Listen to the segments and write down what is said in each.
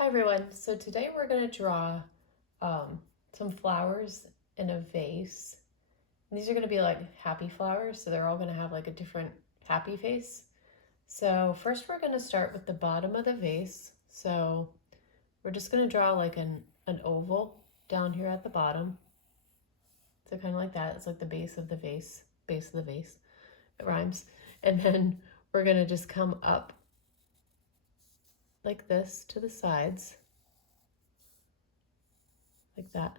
Hi everyone. So today we're going to draw some flowers in a vase. And these are going to be like happy flowers, so they're all going to have like a different happy face. So first we're going to start with the bottom of the vase. So we're just going to draw like an oval down here at the bottom. So kind of like that. It's like the base of the vase, base of the vase. It rhymes. And then we're going to just come up like this to the sides, like that.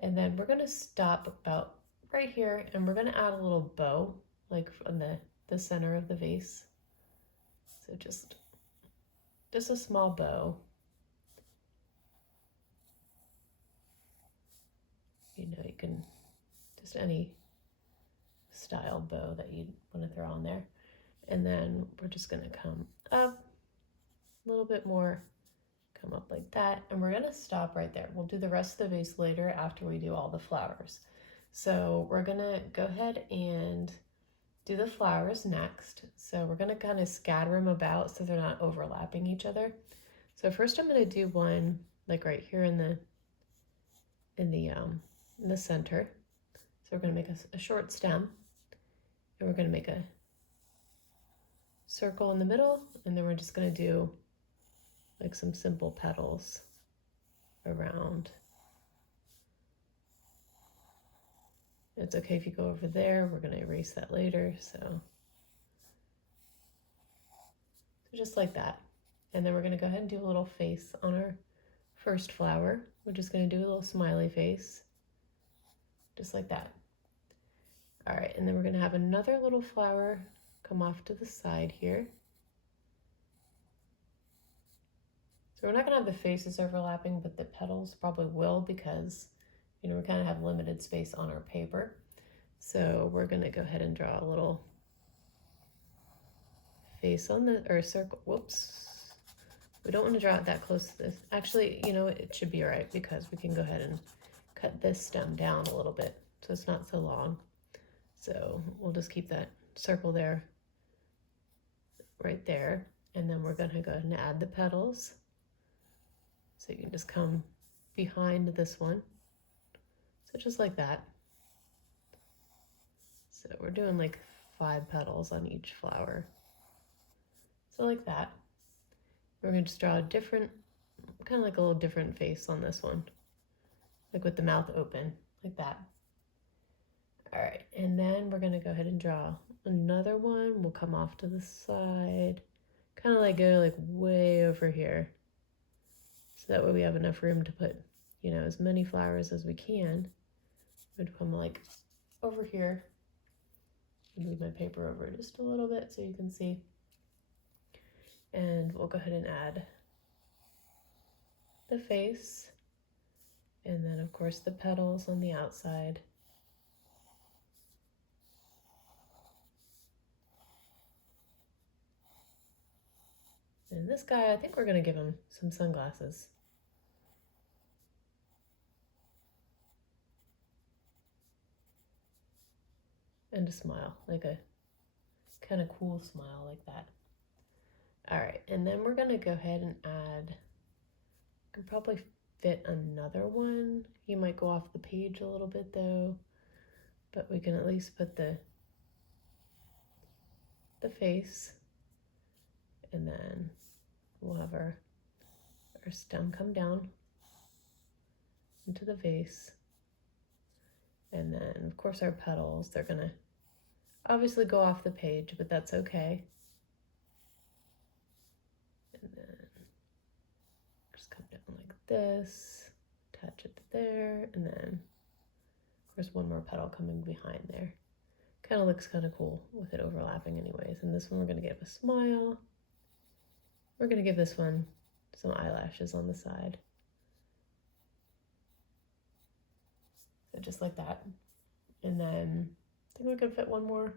And then we're going to stop about right here and we're going to add a little bow like from the center of the vase. So just a small bow. You know, you can just any style bow that you want to throw on there. And then we're just going to come up a little bit more, come up like that. And we're going to stop right there. We'll do the rest of the vase later after we do all the flowers. So we're going to go ahead and do the flowers next. So we're going to kind of scatter them about so they're not overlapping each other. So first I'm going to do one like right here in the center. So we're going to make a short stem, and we're going to make a circle in the middle, and then we're just going to do like some simple petals around. It's okay if you go over there. We're going to erase that later. So just like that. And then we're going to go ahead and do a little face on our first flower. We're just going to do a little smiley face, just like that. All right, and then we're going to have another little flower come off to the side here. So we're not going to have the faces overlapping, but the petals probably will because, you know, we kind of have limited space on our paper. So we're going to go ahead and draw a little face on the, or circle. Whoops. We don't want to draw it that close to this. Actually, you know, it should be all right because we can go ahead and cut this stem down a little bit so it's not so long. So we'll just keep that circle there, right there. And then we're going to go ahead and add the petals. So you can just come behind this one. So just like that. So we're doing like 5 petals on each flower. So like that. We're going to just draw a different, kind of like a little different face on this one. Like with the mouth open, like that. All right, and then we're gonna go ahead and draw another one. We'll come off to the side, kind of like go like way over here. So that way we have enough room to put, you know, as many flowers as we can. We'd come like over here. Move my paper over just a little bit so you can see. And we'll go ahead and add the face. And then of course the petals on the outside. And this guy, I think we're gonna give him some sunglasses. And a smile, like a kind of cool smile like that. All right, and then we're gonna go ahead and add, can probably fit another one. You might go off the page a little bit though, but we can at least put the face, and then we'll have our stem come down into the vase. And then of course our petals, they're gonna obviously go off the page, but that's okay. And then just come down like this, attach it there, and then of course one more petal coming behind there. Kind of looks kind of cool with it overlapping anyways. And this one we're gonna give a smile. We're gonna give this one some eyelashes on the side. So just like that. And then I think we could fit one more.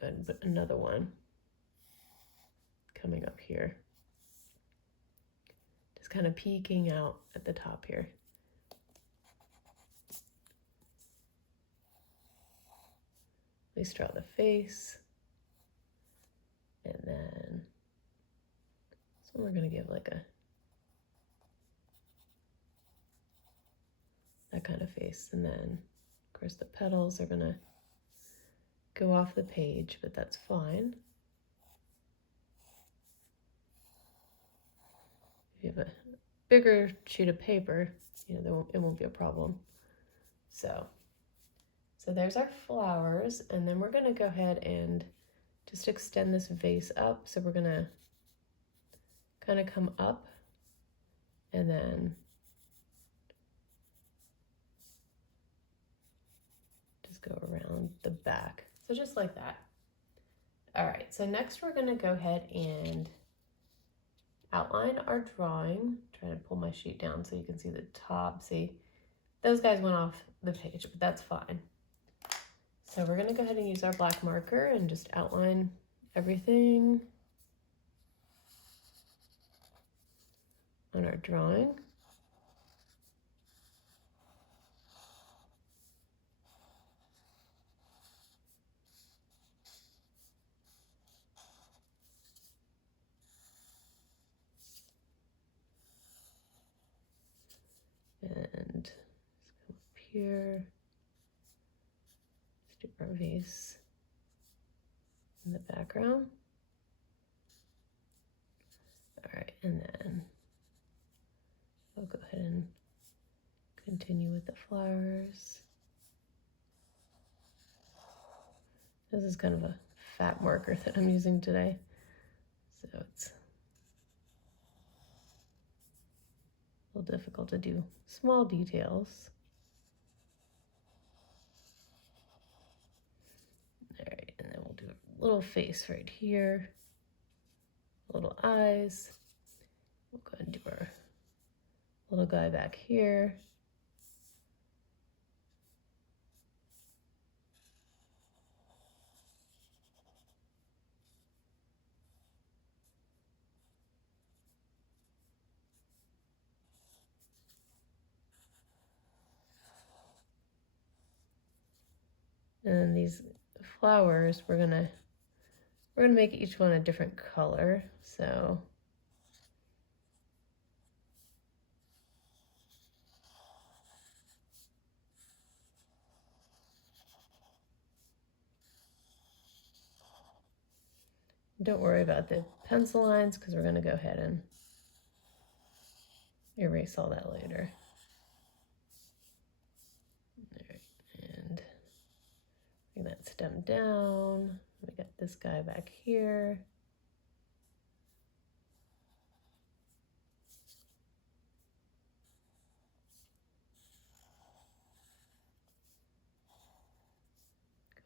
Good, but another one coming up here. Just kind of peeking out at the top here. At least draw the face. And then We're gonna give like that kind of face, and then of course the petals are gonna go off the page, but that's fine. If you have a bigger sheet of paper, you know, it won't be a problem. So there's our flowers, and then we're gonna go ahead and just extend this vase up. So we're gonna kind of come up and then just go around the back. So just like that. All right, so next we're gonna go ahead and outline our drawing. Trying to pull my sheet down so you can see the top. See, those guys went off the page, but that's fine. So we're gonna go ahead and use our black marker and just outline everything on our drawing. And let's come up here. Let's do our vase in the background. All right, and then I'll go ahead and continue with the flowers. This is kind of a fat marker that I'm using today, so it's a little difficult to do small details. All right, and then we'll do a little face right here, little eyes. We'll go ahead and do our little guy back here. And then these flowers, we're gonna make each one a different color. So don't worry about the pencil lines because we're gonna go ahead and erase all that later. All right, and bring that stem down. We got this guy back here.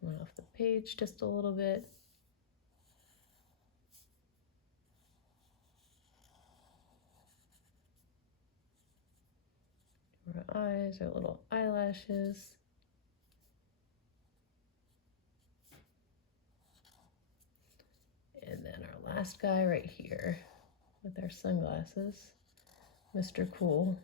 Coming off the page just a little bit. Our eyes, our little eyelashes. And then our last guy right here with our sunglasses, Mr. Cool.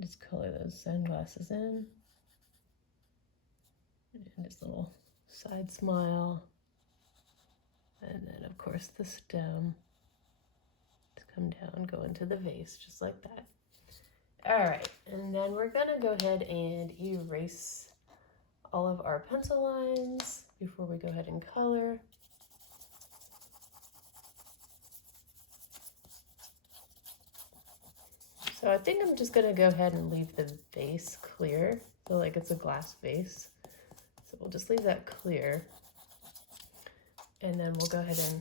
Just color those sunglasses in. And his little side smile. And then of course the stem to come down, go into the vase just like that. All right, and then we're gonna go ahead and erase all of our pencil lines before we go ahead and color. So I think I'm just gonna go ahead and leave the vase clear, so like it's a glass vase. So we'll just leave that clear. And then we'll go ahead and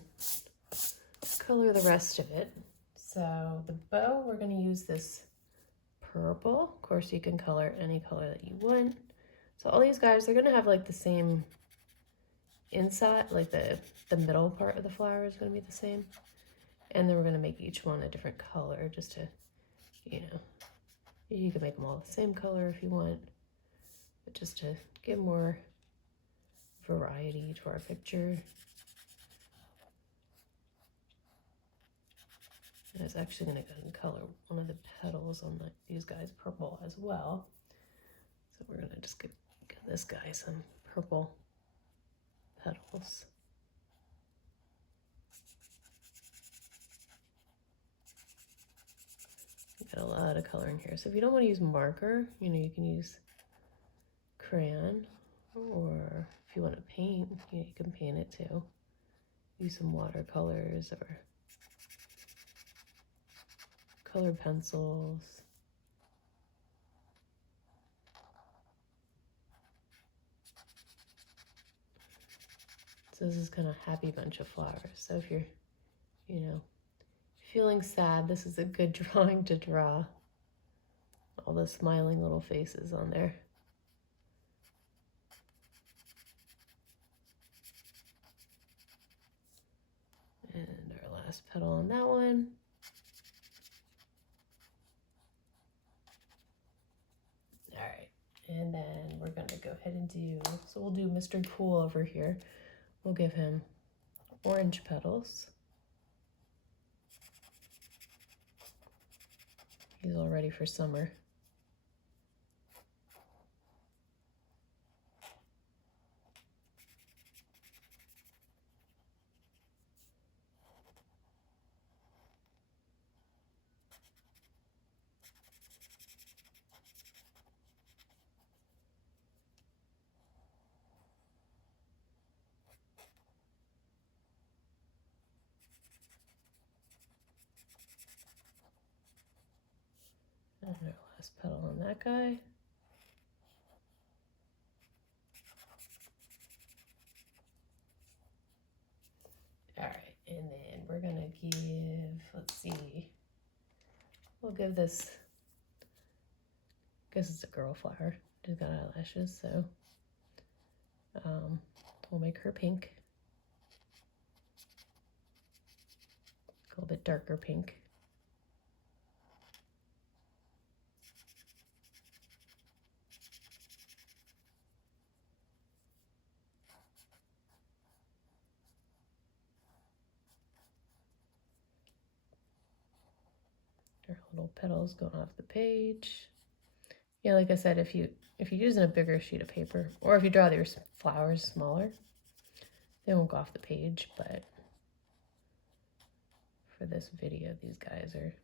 color the rest of it. So the bow, we're gonna use this purple. Of course, you can color any color that you want. So all these guys, they're gonna have like the same inside, like the middle part of the flower is gonna be the same. And then we're gonna make each one a different color just to, you know, you can make them all the same color if you want, but just to give more variety to our picture. And I was actually going to go and color one of the petals on these guys purple as well. So we're going to just give this guy some purple petals. Got a lot of color in here. So if you don't want to use marker, you know, you can use crayon, or if you want to paint, you know, you can paint it too. Use some watercolors or colored pencils. So this is kind of a happy bunch of flowers. So if you're, you know, feeling sad, this is a good drawing to draw. All the smiling little faces on there. And our last petal on that one. All right, and then we're gonna go ahead and do, so we'll do Mr. Cool over here. We'll give him orange petals. He's all ready for summer. And our last petal on that guy. All right, and then we're gonna give, let's see, we'll give this, I guess it's a girl flower. She's got eyelashes, so we'll make her pink. A little bit darker pink. Our little petals going off the page. Yeah, like I said, if you're using a bigger sheet of paper, or if you draw your flowers smaller, they won't go off the page, but for this video, these guys are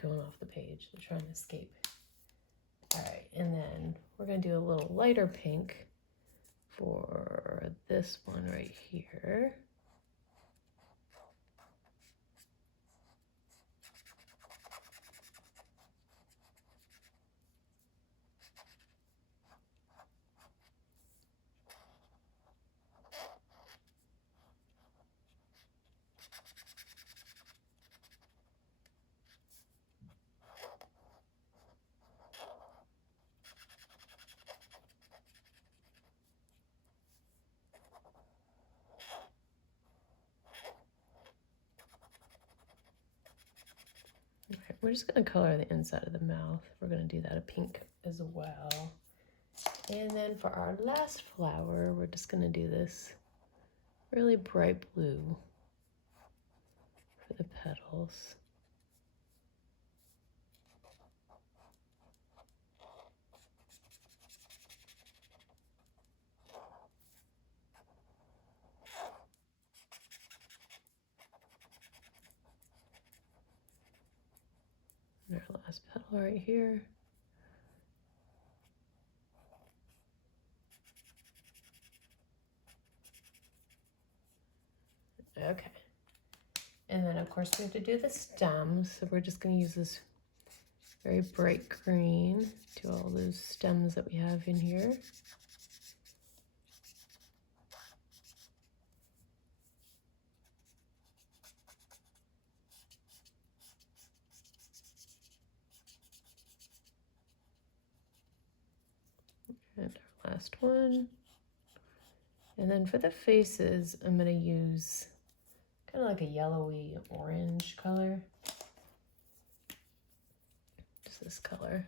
going off the page. They're trying to escape. All right, and then we're gonna do a little lighter pink for this one right here. Okay, we're just gonna color the inside of the mouth. We're gonna do that a pink as well. And then for our last flower, we're just gonna do this really bright blue for the petals. And our last petal right here. Okay. And then of course we have to do the stems. So we're just gonna use this very bright green to all those stems that we have in here. And our last one. And then for the faces, I'm gonna use kind of like a yellowy orange color. Just this color.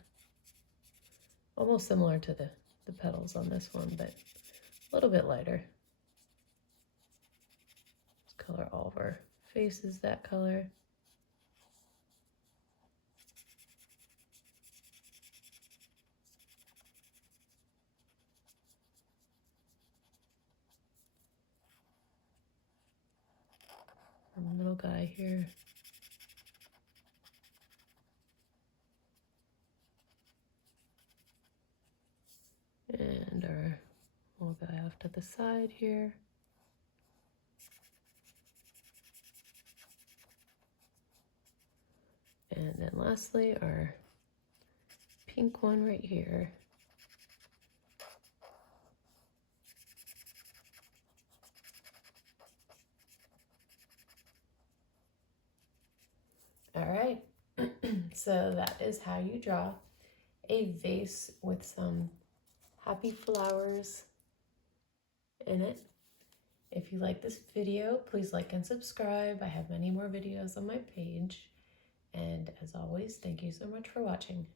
Almost similar to the petals on this one, but a little bit lighter. Let's color all of our face is that color. And little guy here. And our little guy off to the side here. And then lastly, our pink one right here. All right, so that is how you draw a vase with some happy flowers in it. If you like this video, please like and subscribe. I have many more videos on my page. And as always, thank you so much for watching.